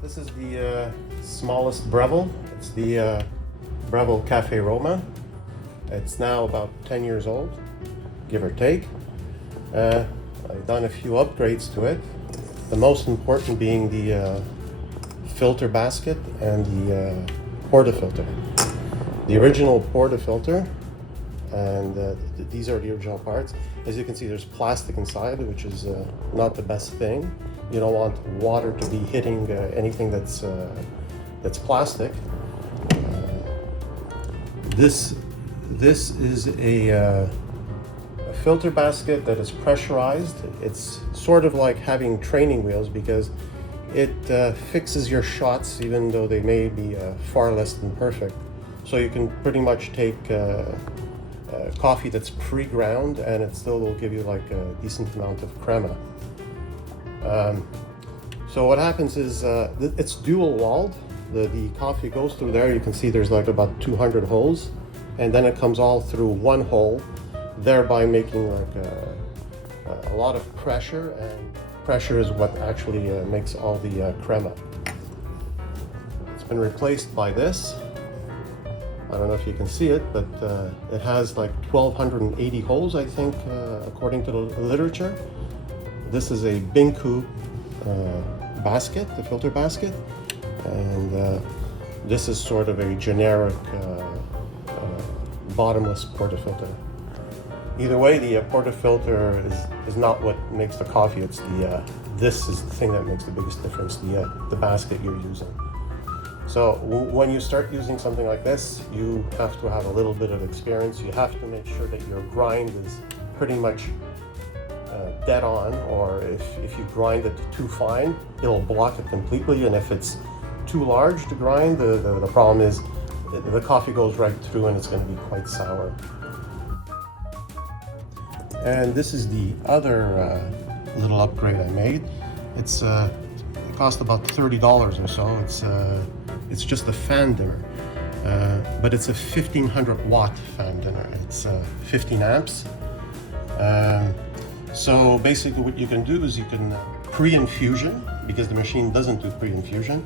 This is the smallest Breville. It's the Breville Cafe Roma. It's now about 10 years old, give or take. I've done a few upgrades to it. The most important being the filter basket and the portafilter. The original portafilter, and these are the original parts. As you can see, there's plastic inside, which is not the best thing. You don't want water to be hitting anything that's plastic. This is a filter basket that is pressurized. It's sort of like having training wheels because it fixes your shots even though they may be far less than perfect. So you can pretty much take coffee that's pre-ground and it still will give you like a decent amount of crema. So what happens is it's dual walled. The coffee goes through there. You can see there's like about 200 holes, and then it comes all through one hole, thereby making like a lot of pressure, and pressure is what actually makes all the crema. It's been replaced by this. I don't know if you can see it, but it has like 1,280 holes, I think, according to the literature. This is a Binku basket, the filter basket, and this is sort of a generic bottomless portafilter. Either way, the portafilter is not what makes the coffee. It's this is the thing that makes the biggest difference. The basket you're using. So when you start using something like this, you have to have a little bit of experience. You have to make sure that your grind is pretty much dead on, or if you grind it too fine, it'll block it completely. And if it's too large to grind, the problem is the coffee goes right through and it's going to be quite sour. And this is the other little upgrade I made. It cost about $30 or so. It's just a fan dimmer, but it's a 1500 watt fan dimmer. It's 15 amps. So basically what you can do is you can pre-infusion, because the machine doesn't do pre-infusion,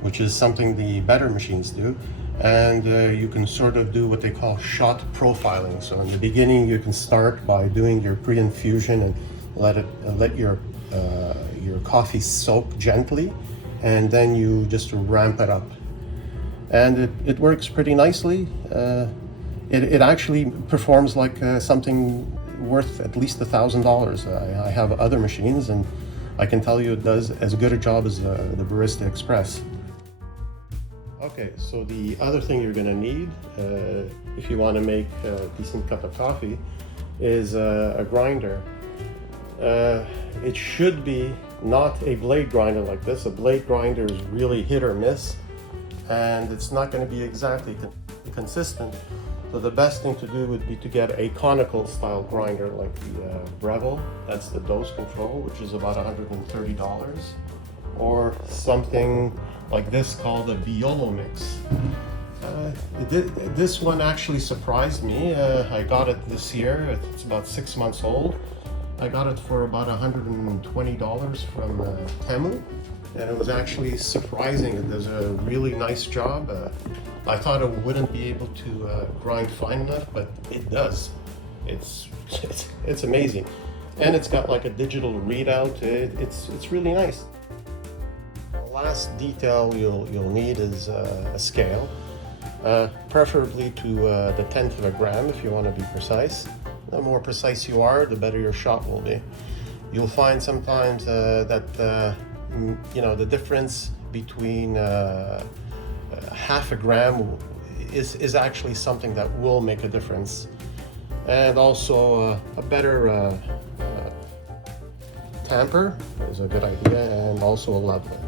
which is something the better machines do. And you can sort of do what they call shot profiling. So in the beginning, you can start by doing your pre-infusion and let your coffee soak gently, and then you just ramp it up. And it works pretty nicely. It actually performs like something worth at least $1,000. I have other machines, and I can tell you it does as good a job as the Barista Express. Okay, so the other thing you're going to need if you want to make a decent cup of coffee is a grinder. It should be not a blade grinder like this. A blade grinder is really hit or miss, and it's not going to be exactly consistent. So the best thing to do would be to get a conical style grinder like the Breville. That's the dose control, which is about $130. Or something like this called a Violo Mix. This one actually surprised me. I got it this year. It's about 6 months old. I got it for about $120 from Temu, and it was actually surprising. It does a really nice job. I thought it wouldn't be able to grind fine enough, but it does. It's amazing, and it's got like a digital readout. It's really nice. The last detail you'll need is a scale, preferably to the 1/10 of a gram if you want to be precise. The more precise you are, the better your shot will be. You'll find sometimes that the difference between half a gram is actually something that will make a difference, and also a better tamper is a good idea, and also a leveler.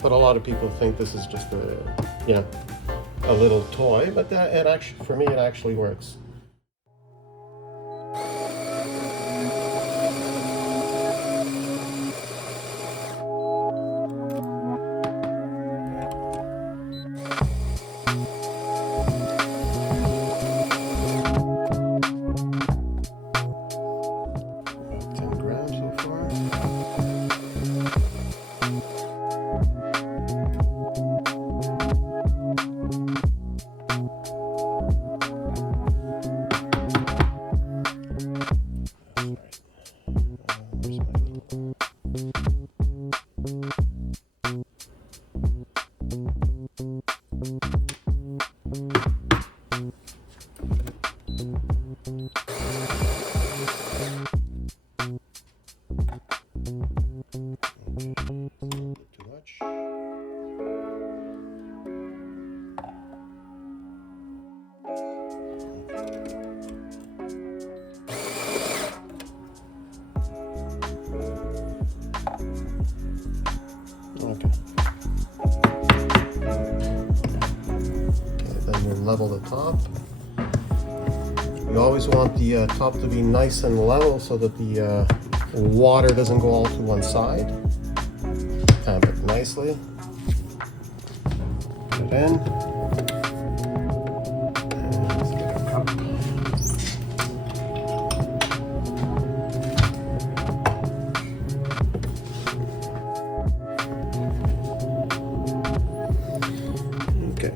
But a lot of people think this is just a little toy, but for me it actually works. much. Okay. Then you level the top. You always want the top to be nice and level so that the water doesn't go all to one side. Tamp it nicely. Put it in. And let's get a cup. Okay.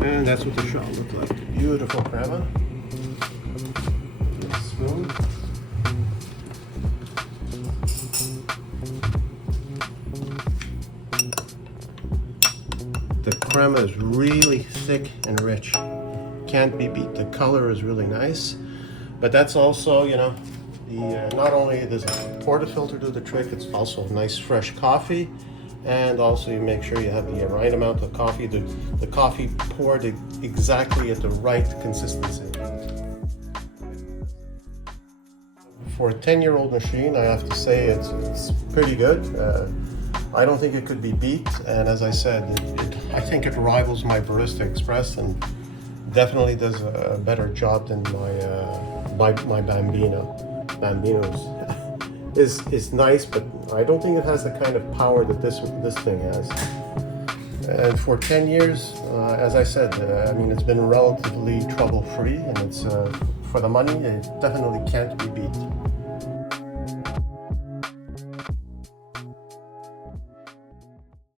And that's what the shot looked like. Beautiful crema. Smooth. The crema is really thick and rich. Can't be beat. The color is really nice. But that's also, you know, not only does the portafilter do the trick, it's also nice fresh coffee. And also you make sure you have the right amount of coffee, the coffee poured exactly at the right consistency. For a 10-year-old machine, I have to say it's pretty good. I don't think it could be beat, and as I said, I think it rivals my Barista Express and definitely does a better job than my Bambino. Bambino's is nice, but I don't think it has the kind of power that this thing has. And for 10 years, as I said, I mean, it's been relatively trouble-free, and it's for the money, it definitely can't be beat.